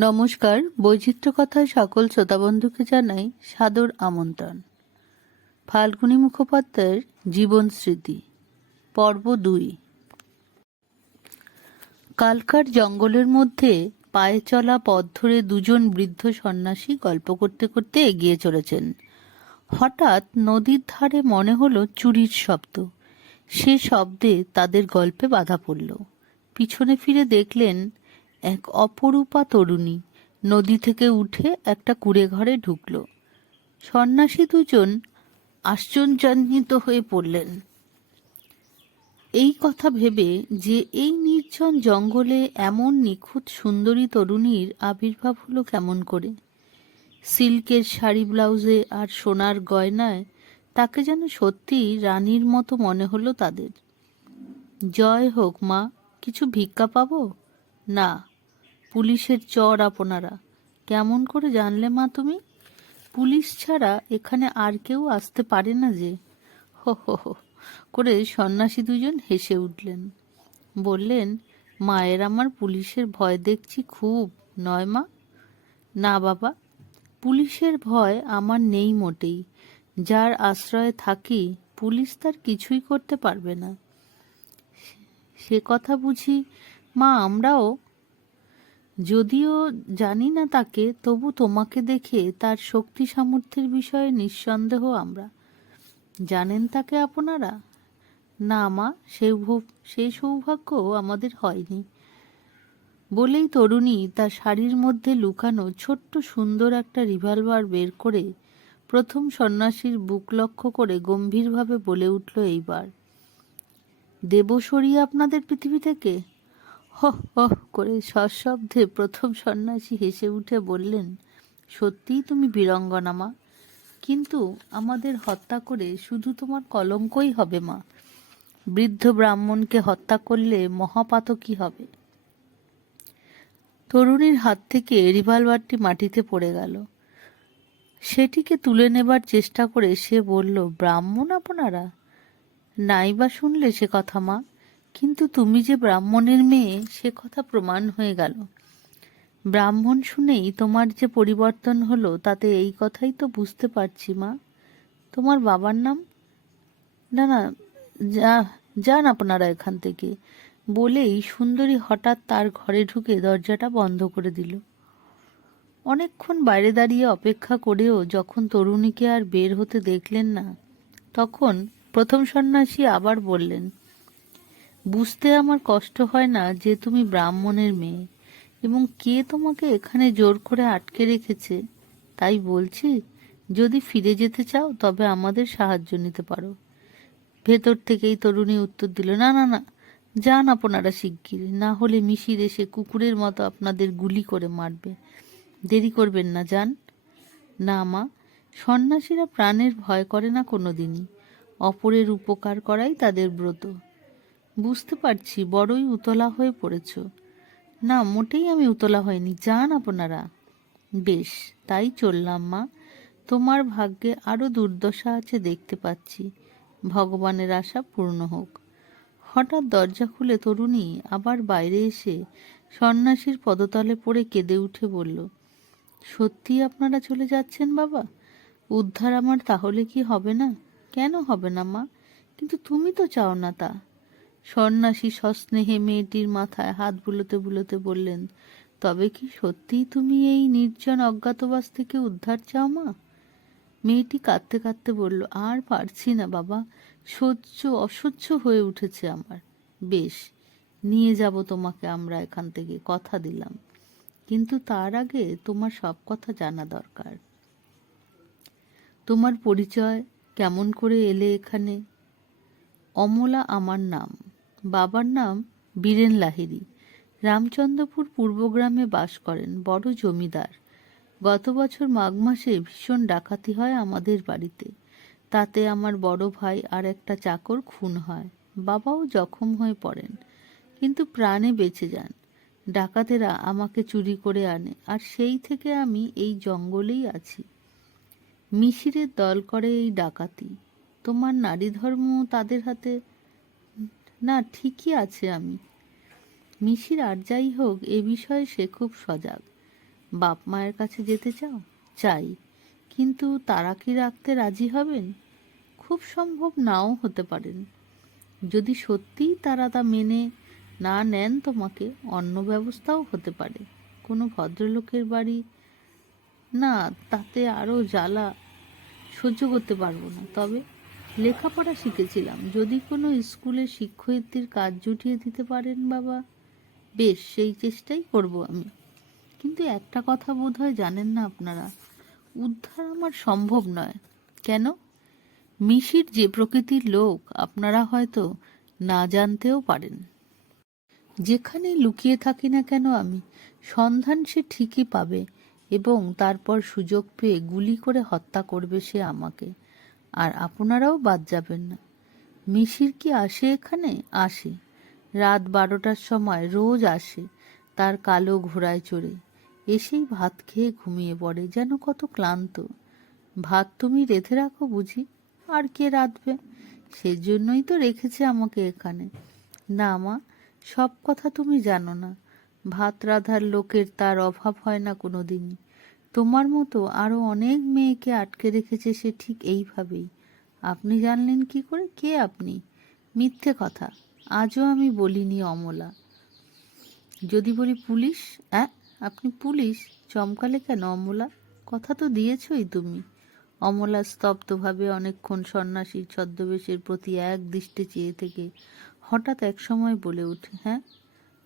নমস্কার বৈচিত্র্য কথায় সকল শ্রোতাবন্ধুকে জানাই সাদর আমন্ত্রণ। ফাল্গুনী মুখোপাধ্যায়ের জীবন স্মৃতি, পর্ব দুই। কালকার জঙ্গলের মধ্যে পায়ে চলা পথ ধরে দুজন বৃদ্ধ সন্ন্যাসী গল্প করতে করতে এগিয়ে চলেছেন। হঠাৎ নদীর ধারে মনে হলো চুরির শব্দ। সে শব্দে তাদের গল্পে বাধা পড়ল। পিছনে ফিরে দেখলেন এক অপরূপা তরুণী। নদী থেকে উঠে একটা কুড়ে ঘরে ঢুকল। সন্ন্যাসী দুজন আশ্চর্যান্বিত হয়ে পড়লেন। এই কথা ভেবে যে এই নির্জন জঙ্গলে এমন নিখুঁত সুন্দরী তরুণীর আবির্ভাব হলো কেমন করে? সিল্কের শাড়ি, ব্লাউজে আর সোনার গয়নায় তাকে যেন সত্যি রানীর মতো মনে হলো তাদের। জয় হোক মা, কিছু ভিক্ষা পাবো? না, পুলিশের চর আপনারা। কেমন করে জানলে মা তুমি? পুলিশ ছাড়া এখানে আর কেউ আসতে পারে না যে। হো হো হো, করে সন্ন্যাসী দুজন হেসে উঠলেন। বললেন, মায়ের আমার পুলিশের ভয় দেখছি খুব, নয় মা? না বাবা, পুলিশের ভয় আমার নেই মোটেই। যার আশ্রয়ে থাকি, পুলিশ তার কিছুই করতে পারবে না। সে কথা বুঝি মা, আমরাও। যদিও জানি না তাকে, তবু তোমাকে দেখে তার শক্তি সামর্থ্যের বিষয়ে নিঃসন্দেহ আমরা। জানেন তাকে আপনারা? না মা, সে সেই সৌভাগ্য আমাদের হয়নি। বলেই তরুণী তার শাড়ির মধ্যে লুকানো ছোট্ট সুন্দর একটা রিভলভার বের করে প্রথম সন্ন্যাসীর বুক লক্ষ্য করে গম্ভীরভাবে বলে উঠল, এইবার। দেব সরিয়ে আপনাদের পৃথিবী থেকে? হহ করে সশব্দে প্রথম সন্ন্যাসী হেসে উঠে বললেন, সত্যিই তুমি বীরঙ্গনা মা। কিন্তু আমাদের হত্যা করে শুধু তোমার কলঙ্কই হবে মা। বৃদ্ধ ব্রাহ্মণকে হত্যা করলে মহাপাতকী হবে। তরুণীর হাত থেকে রিভলভারটি মাটিতে পড়ে গেল। সেটিকে তুলে নেবার চেষ্টা করে সে বলল, ব্রাহ্মণ আপনারা? নাইবা শুনলে সে কথা মা? কিন্তু তুমি যে ব্রাহ্মণের মেয়ে, সে কথা প্রমাণ হয়ে গেল। ব্রাহ্মণ শুনেই তোমার যে পরিবর্তন হলো, তাতে এই কথাই তো বুঝতে পারছি, মা। তোমার বাবার নাম? না না, যা, যান আপনারা এখান থেকে। বলেই সুন্দরী হঠাৎ তার ঘরে ঢুকে দরজাটা বন্ধ করে দিল। অনেকক্ষণ বাইরে দাঁড়িয়ে অপেক্ষা করেও যখন তরুণীকে আর বের হতে দেখলেন না, তখন প্রথম সন্ন্যাসী আবার বললেন বুঝতে আমার কষ্ট হয় না যে তুমি ব্রাহ্মণের মেয়ে। এবং কে তোমাকে এখানে জোর করে আটকে রেখেছে, তাই বলছি, যদি ফিরে যেতে চাও, তবে আমাদের সাহায্য নিতে পারো। ভেতর থেকেই তরুণী উত্তর দিল, না না না, যান আপনারা শিগগির। না হলে মিশির এসে কুকুরের মতো আপনাদের গুলি করে মারবে। দেরি করবেন না, যান। না, মা, সন্ন্যাসীরা প্রাণের ভয় করে না কোনো দিনই অপরের উপকার করাই তাদের ব্রত। বুঝতে পারছি বড়ই উতলা হয়ে পড়েছ। না, মোটেই আমি উতলা হয়নি যান আপনারা। বেশ, তাই চললাম মা। তোমার ভাগ্যে আরও দুর্দশা আছে দেখতে পাচ্ছি। ভগবানের আশা পূর্ণ হোক। হঠাৎ দরজা খুলে তরুণী আবার বাইরে এসে সন্ন্যাসীর পদতলে পড়ে কেঁদে উঠে বলল, সত্যি আপনারা চলে যাচ্ছেন বাবা? উদ্ধার আমার তাহলে কি হবে না? কেন হবে না মা? কিন্তু তুমি তো চাও না তা। সন্ন্যাসী সস্নেহে মেয়েটির মাথায় হাত বুলোতে বুলোতে বললেন, তবে কি সত্যিই তুমি এই নির্জন অজ্ঞাতবাস থেকে উদ্ধার চাও মা? মেয়েটি কাঁদতে কাঁদতে বলল, আর পারছি না বাবা, সহ্য অসহ্য হয়ে উঠেছে আমার। বেশ, নিয়ে যাব তোমাকে আমরা এখান থেকে, কথা দিলাম। কিন্তু তার আগে তোমার সব কথা জানা দরকার। তোমার পরিচয় কেমন করে এলে এখানে? অমলা আমার নাম। বাবার নাম বীরেন লাহিড়ী। রামচন্দ্রপুর পূর্বগ্রামে বাস করেন বড় জমিদার। গত বছর মাঘ মাসে ভীষণ ডাকাতি হয় আমাদের বাড়িতে। তাতে আমার বড় ভাই আর একটা চাকর খুন হয়। বাবাও জখম হয়ে পড়েন, কিন্তু প্রাণে বেঁচে যান। ডাকাতেরা আমাকে চুরি করে আনে আর সেই থেকে আমি এই জঙ্গলেই আছি। মিশিরের দল করে এই ডাকাতি। তোমার নারী ধর্ম তাদের হাতে না, ঠিকই আছে আমি। মিশির আর যাই হোক, এ বিষয়ে সে খুব সজাগ। বাপ মায়ের কাছে যেতে চাও? চাই। কিন্তু তারা কি রাখতে রাজি হবেন? খুব সম্ভব নাও হতে পারেন। যদি সত্যিই তারা তা মেনে না নেন তোমাকে, অন্য ব্যবস্থাও হতে পারে। কোনো ভদ্রলোকের বাড়ি? না, তাতে আরও জ্বালা সহ্য করতে পারব না। তবে লেখাপড়া শিখেছিলাম। যদি কোনো স্কুলে শিক্ষয়িত্রীর কাজ জুটিয়ে দিতে পারেন বাবা, বেশ, সেই চেষ্টাই করব আমি। কিন্তু একটা কথা বোধ হয় জানেন না আপনারা, উদ্ধার আমার সম্ভব নয়। কেন? মিশির যে প্রকৃতির লোক, আপনারা হয়তো না জানতেও পারেন। যেখানে লুকিয়ে থাকি না কেন আমি, সন্ধান সে ঠিকই পাবে এবং তারপর সুযোগ পেয়ে গুলি করে হত্যা করবে সে আমাকে। আর আপনারাও বাদ যাবেন না। মিশির কি আসে এখানে? আসে। রাত বারোটার সময় রোজ আসে, তার কালো ঘোড়ায় চড়ে। এসেই ভাত খেয়ে ঘুমিয়ে পড়ে, যেন কত ক্লান্ত। ভাত তুমি রেঁধে রাখো বুঝি, আর কে রাঁধবে? সেজন্যই তো রেখেছে আমাকে এখানে। না মা, সব কথা তুমি জানো না। ভাত রাধার লোকের তার অভাব হয় না কোনো দিনই তোমার মতো আরও অনেক মেয়েকে আটকে রেখেছে সে ঠিক এইভাবেই। আপনি জানলেন কি করে? কে আপনি? মিথ্যে কথা। আজও আমি বলিনি অমলা। যদি বলি পুলিশ? হ্যাঁ আপনি পুলিশ? চমকালে কেন অমলা? কথা তো দিয়েছই তুমি। অমলা স্তব্ধভাবে অনেকক্ষণ সন্ন্যাসীর ছদ্মবেশের প্রতি এক দৃষ্টে চেয়ে থেকে হঠাৎ এক সময় বলে ওঠে হ্যাঁ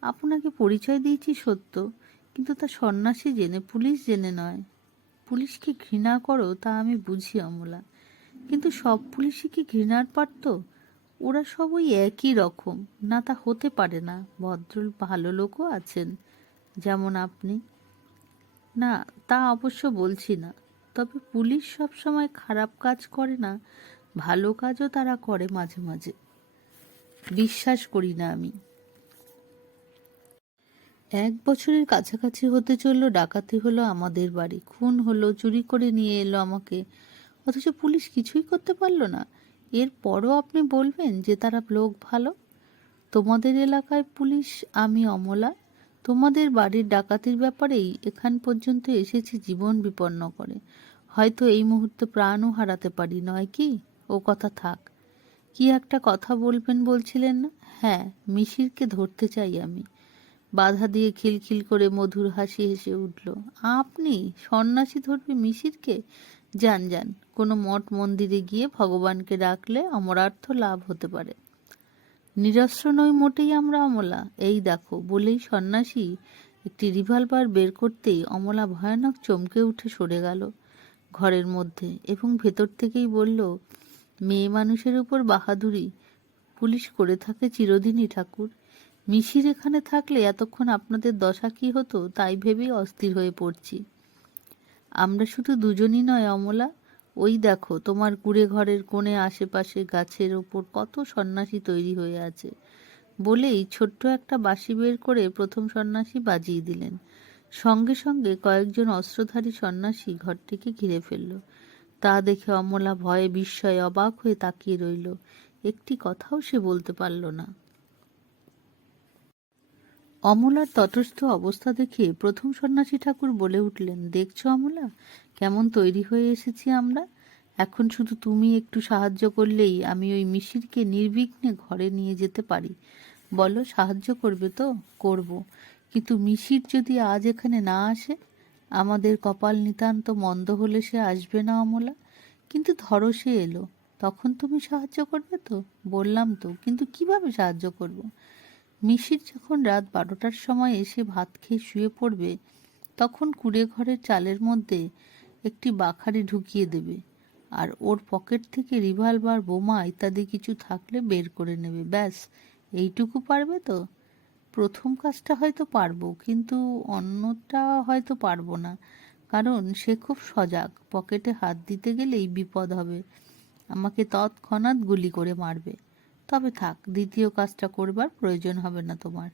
আপনাকে পরিচয় দিয়েছি সত্য। কিন্তু তা সন্ন্যাসী জেনে, পুলিশ জেনে নয়। পুলিশকে ঘৃণা করো তা আমি বুঝি, অমলা। কিন্তু সব পুলিশই কি ঘৃণার পারত ওরা সব ওই একই রকম। না তা হতে পারে না। ভদ্র ভালো লোকও আছেন, যেমন আপনি। না, তা অবশ্য বলছি না। তবে পুলিশ সব সময় খারাপ কাজ করে না, ভালো কাজও তারা করে মাঝে মাঝে। বিশ্বাস করি না আমি। এক বছরের কাছাকাছি হতে চলল, ডাকাতি হলো আমাদের বাড়ি। খুন হলো, চুরি করে নিয়ে এলো আমাকে। অথচ পুলিশ কিছুই করতে পারল না। এরপরও আপনি বলবেন যে তারা লোক ভালো? তোমাদের এলাকায় পুলিশ, আমি অমলা। তোমাদের বাড়ির ডাকাতির ব্যাপারেই এখান পর্যন্ত এসেছি জীবন বিপন্ন করে। হয়তো এই মুহূর্তে প্রাণও হারাতে পারি, নয় কি? ও কথা থাক। কি একটা কথা বলবেন বলছিলেন না? হ্যাঁ মিশিরকে ধরতে চাই আমি। বাধা দিয়ে খিলখিল করে মধুর হাসি হেসে উঠল। আপনি সন্ন্যাসী ধরবে মিশিরকে? যান যান। কোনো মঠ মন্দিরে গিয়ে ভগবানকে ডাকলে অমরার্থ লাভ হতে পারে। নিরস্ত্র নই মোটেই আমরা অমলা। এই দেখো, বলেই সন্ন্যাসী একটি রিভলভার বের করতেই অমলা ভয়ানক চমকে উঠে সরে গেল ঘরের মধ্যে এবং ভেতর থেকেই বলল, মেয়ে মানুষের উপর বাহাদুরি পুলিশ করে থাকে চিরদিনই ঠাকুর। মিশির এখানে থাকলে এতক্ষণ আপনাদের দশা কি হতো, তাই ভেবেই অস্থির হয়ে পড়ছি। আমরা শুধু দুজনই নয়, অমলা। ওই দেখো, তোমার কুড়ে ঘরের কোণে আশেপাশে গাছের ওপর কত সন্ন্যাসী তৈরি হয়ে আছে। বলেই ছোট্ট একটা বাঁশি বের করে প্রথম সন্ন্যাসী বাজিয়ে দিলেন। সঙ্গে সঙ্গে কয়েকজন অস্ত্রধারী সন্ন্যাসী ঘরটিকে ঘিরে ফেলল। তা দেখে অমলা ভয়ে বিস্ময়ে অবাক হয়ে তাকিয়ে রইল। একটি কথাও সে বলতে পারল না। অমলার তটস্থ অবস্থা দেখে প্রথম সন্ন্যাসী ঠাকুর বলে উঠলেন, দেখছ অমলা, কেমন তৈরি হয়ে এসেছি আমরা? এখন শুধু তুমি একটু সাহায্য করলেই আমি ওই মিশিরকে নির্বিঘ্নে ঘরে নিয়ে যেতে পারি। বলো, সাহায্য করবে তো? করব। কিন্তু মিশির যদি আজ এখানে না আসে, আমাদের কপাল নিতান্ত মন্দ হলে সে আসবে না অমলা। কিন্তু ধরো সে এলো, তখন তুমি সাহায্য করবে তো? বললাম তো, কিন্তু কীভাবে সাহায্য করব। মিশির যখন রাত বারোটার সময় এসে ভাত খেয়ে শুয়ে পড়বে, তখন কুড়ে ঘরের চালের মধ্যে একটি বাখারি ঢুকিয়ে দেবে আর ওর পকেট থেকে রিভলভার, বোমা ইত্যাদি কিছু থাকলে বের করে নেবে। ব্যাস, এইটুকু পারবে তো? প্রথম কাজটা হয়তো পারব, কিন্তু অন্যটা হয়তো পারব না। কারণ সে খুব সজাগ, পকেটে হাত দিতে গেলেই বিপদ হবে। আমাকে তৎক্ষণাৎ গুলি করে মারবে। তবে থাক, দ্বিতীয় কাজটা করবার প্রয়োজন হবে না তোমার।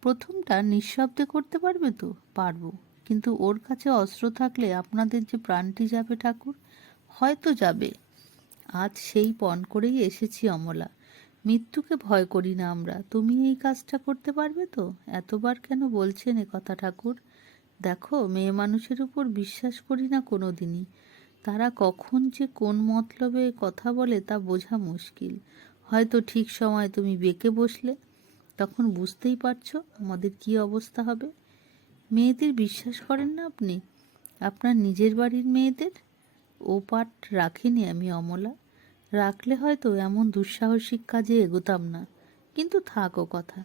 প্রথমটা নিঃশব্দে করতে পারবে তো? পারব। কিন্তু ওর কাছে অস্ত্র থাকলে আপনাদের যে প্রাণটি যাবে ঠাকুর, হয়তো যাবে। আজ সেই পণ করেই এসেছি অমলা। মৃত্যুকে ভয় করি না আমরা। তুমি এই কাজটা করতে পারবে তো? এতবার কেন বলছেন এ কথা ঠাকুর? দেখো, মেয়ে মানুষের উপর বিশ্বাস করি না কোনো দিনই তারা কখন যে কোন মতলবে কথা বলে তা বোঝা মুশকিল। হয়তো ঠিক সময় তুমি বেঁকে বসলে, তখন বুঝতেই পারছ আমাদের কি অবস্থা হবে। মেয়েদের বিশ্বাস করেন না আপনি? আপনার নিজের বাড়ির মেয়েদের? ও পাট রাখিনি আমি অমলা। রাখলে হয়তো এমন দুঃসাহসিক কাজে এগোতাম না। কিন্তু থাকো কথা,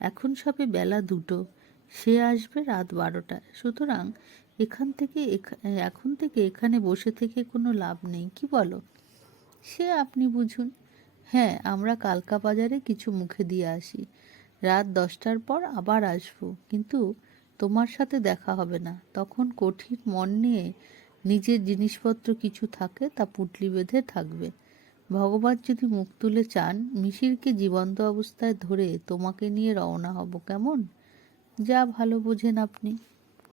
এখন সবে বেলা দুটো। সে আসবে রাত বারোটায়। সুতরাং এখান থেকে এখা- এখন থেকে এখানে বসে থেকে কোনো লাভ নেই, কি বলো? সে আপনি বুঝুন। হ্যাঁ আমরা কালকা বাজারে কিছু মুখে দিয়ে আসি। রাত দশটার পর আবার আসব। কিন্তু তোমার সাথে দেখা হবে না। তখন কঠিন মন নিয়ে নিজের জিনিসপত্র কিছু থাকে তা পুটলি বেঁধে থাকবে। ভগবান যদি মুখ তুলে চান, মিশিরকে জীবন্ত অবস্থায় ধরে তোমাকে নিয়ে রওনা হব কেমন? যা ভালো বোঝেন আপনি।